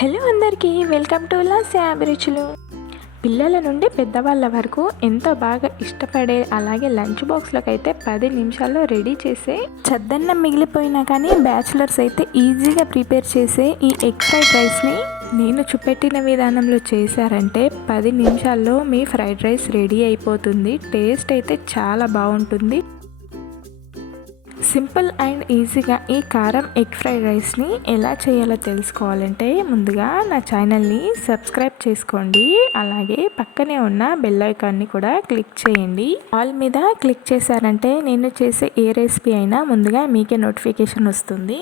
Hello అందరికీ, welcome to Lasya అభిరుచులు. పిల్లల నుండి పెద్దవాళ్ళ వరకు ఎంతో బాగా ఇష్టపడే, అలాగే లంచ్ బాక్స్లోకి అయితే 10 నిమిషాల్లో రెడీ చేసే, చద్దన్నం మిగిలిపోయినా కానీ బ్యాచులర్స్ అయితే ఈజీగా ప్రిపేర్ చేసే ఈ ఎగ్ ఫ్రైడ్ రైస్ని నేను చూపెట్టిన విధానంలో చేశారంటే 10 నిమిషాల్లో మీ ఫ్రైడ్ రైస్ రెడీ అయిపోతుంది. టేస్ట్ అయితే చాలా బాగుంటుంది. సింపుల్ అండ్ ఈజీగా ఈ కారం ఎగ్ ఫ్రైడ్ రైస్ని ఎలా చేయాలో తెలుసుకోవాలంటే ముందుగా నా ఛానల్ని సబ్స్క్రైబ్ చేసుకోండి. అలాగే పక్కనే ఉన్న బెల్ ఐకాన్ని కూడా క్లిక్ చేయండి. ఆల్ మీద క్లిక్ చేశారంటే నేను చేసే ఏ రెసిపీ అయినా ముందుగా మీకే నోటిఫికేషన్ వస్తుంది.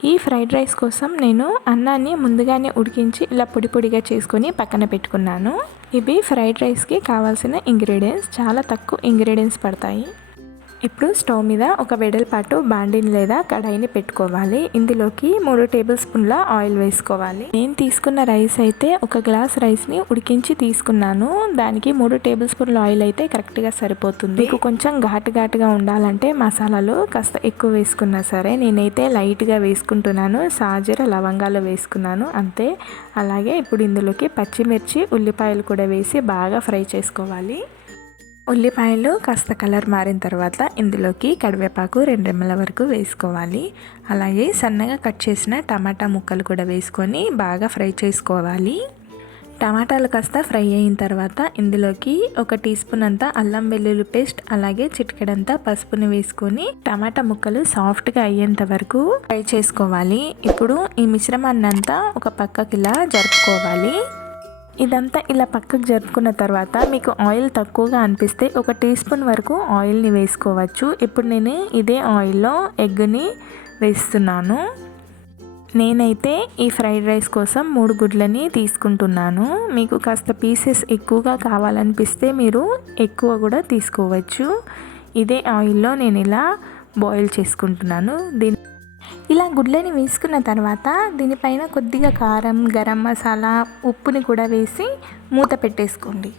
ఈ ఫ్రైడ్ రైస్ కోసం నేను అన్నాన్ని ముందుగానే ఉడికించి ఇలా పొడి పొడిగా చేసుకొని పక్కన పెట్టుకున్నాను. ఇవి ఫ్రైడ్ రైస్కి కావాల్సిన ఇంగ్రీడియంట్స్. చాలా తక్కువ ఇంగ్రీడియంట్స్ పడతాయి. ఇప్పుడు స్టవ్ మీద ఒక వెడల్పాటు బాండిని లేదా కడాయిని పెట్టుకోవాలి. ఇందులోకి 3 టేబుల్ స్పూన్ల ఆయిల్ వేసుకోవాలి. నేను తీసుకున్న రైస్ అయితే ఒక గ్లాస్ రైస్ని ఉడికించి తీసుకున్నాను. దానికి 3 టేబుల్ స్పూన్ల ఆయిల్ అయితే కరెక్ట్గా సరిపోతుంది. మీకు కొంచెం ఘాటుగా ఉండాలంటే మసాలాలు కాస్త ఎక్కువ వేసుకున్నా సరే, నేనైతే లైట్గా వేసుకుంటున్నాను. సాజీర లవంగాలు వేసుకున్నాను అంతే. అలాగే ఇప్పుడు ఇందులోకి పచ్చిమిర్చి, ఉల్లిపాయలు కూడా వేసి బాగా ఫ్రై చేసుకోవాలి. ఉల్లిపాయలు కాస్త కలర్ మారిన తర్వాత ఇందులోకి కరివేపాకు 2 రెమ్మల వరకు వేసుకోవాలి. అలాగే సన్నగా కట్ చేసిన టమాటా ముక్కలు కూడా వేసుకొని బాగా ఫ్రై చేసుకోవాలి. టమాటాలు కాస్త ఫ్రై అయిన తర్వాత ఇందులోకి 1 టీ స్పూన్ అంతా అల్లం వెల్లుల్లి పేస్ట్, అలాగే చిటికెడంతా పసుపుని వేసుకొని టమాటా ముక్కలు సాఫ్ట్గా అయ్యేంత వరకు ఫ్రై చేసుకోవాలి. ఇప్పుడు ఈ మిశ్రమాన్ని అంతా ఒక పక్కకి ఇలా జరుపుకోవాలి. ఇదంతా ఇలా పక్కకు జరుపుకున్న తర్వాత మీకు ఆయిల్ తక్కువగా అనిపిస్తే 1 టీ స్పూన్ వరకు ఆయిల్ని వేసుకోవచ్చు. ఇప్పుడు నేను ఇదే ఆయిల్లో ఎగ్ని వేస్తున్నాను. నేనైతే ఈ ఫ్రైడ్ రైస్ కోసం 3 గుడ్లని తీసుకుంటున్నాను. మీకు కాస్త పీసెస్ ఎక్కువగా కావాలనిపిస్తే మీరు ఎక్కువ కూడా తీసుకోవచ్చు. ఇదే ఆయిల్లో నేను ఇలా బాయిల్ చేసుకుంటున్నాను. ఇలా గుడ్లని వేసుకున్న తర్వాత దీనిపైన కొద్దిగా కారం, గరం మసాలా, ఉప్పుని కూడా వేసి మూత పెట్టేసుకోండి.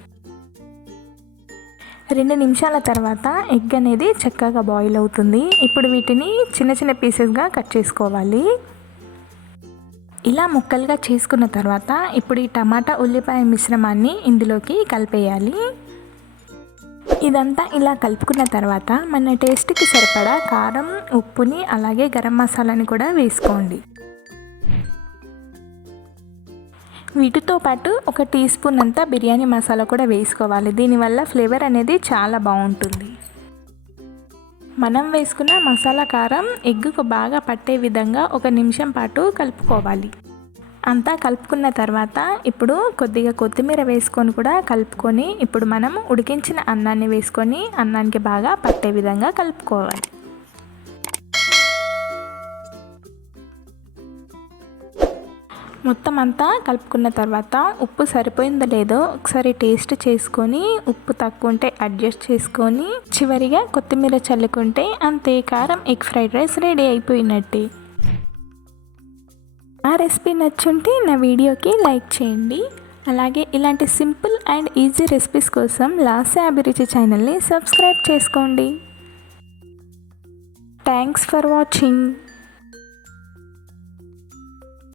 2 నిమిషాల తర్వాత ఎగ్ అనేది చక్కగా బాయిల్ అవుతుంది. ఇప్పుడు వీటిని చిన్న చిన్న పీసెస్గా కట్ చేసుకోవాలి. ఇలా ముక్కలుగా చేసుకున్న తర్వాత ఇప్పుడు ఈ టమాటా ఉల్లిపాయ మిశ్రమాన్ని ఇందులోకి కలిపేయాలి. ఇదంతా ఇలా కలుపుకున్న తర్వాత మన టేస్ట్కి సరిపడా కారం, ఉప్పుని, అలాగే గరం మసాలాని కూడా వేసుకోండి. వీటితో పాటు 1 టీ స్పూన్ అంతా బిర్యానీ మసాలా కూడా వేసుకోవాలి. దీనివల్ల ఫ్లేవర్ అనేది చాలా బాగుంటుంది. మనం వేసుకున్న మసాలా కారం ఎగ్గుకు బాగా పట్టే విధంగా 1 నిమిషం పాటు కలుపుకోవాలి. అంతా కలుపుకున్న తర్వాత ఇప్పుడు కొద్దిగా కొత్తిమీర వేసుకొని కూడా కలుపుకొని ఇప్పుడు మనం ఉడికించిన అన్నాన్ని వేసుకొని అన్నానికి బాగా పట్టే విధంగా కలుపుకోవాలి. మొత్తం అంతా కలుపుకున్న తర్వాత ఉప్పు సరిపోయిందో లేదో ఒకసారి టేస్ట్ చేసుకొని, ఉప్పు తక్కువ ఉంటే అడ్జస్ట్ చేసుకొని చివరిగా కొత్తిమీర చల్లుకుంటే అంతే, కారం ఎగ్ ఫ్రైడ్ రైస్ రెడీ అయిపోయినట్టే. ఆ రెసిపీ నచ్చుంటే నా వీడియోకి లైక్ చేయండి. అలాగే ఇలాంటి సింపుల్ అండ్ ఈజీ రెసిపీస్ కోసం లాస్య అభిరుచి ఛానల్ని సబ్స్క్రైబ్ చేసుకోండి. Thanks for watching.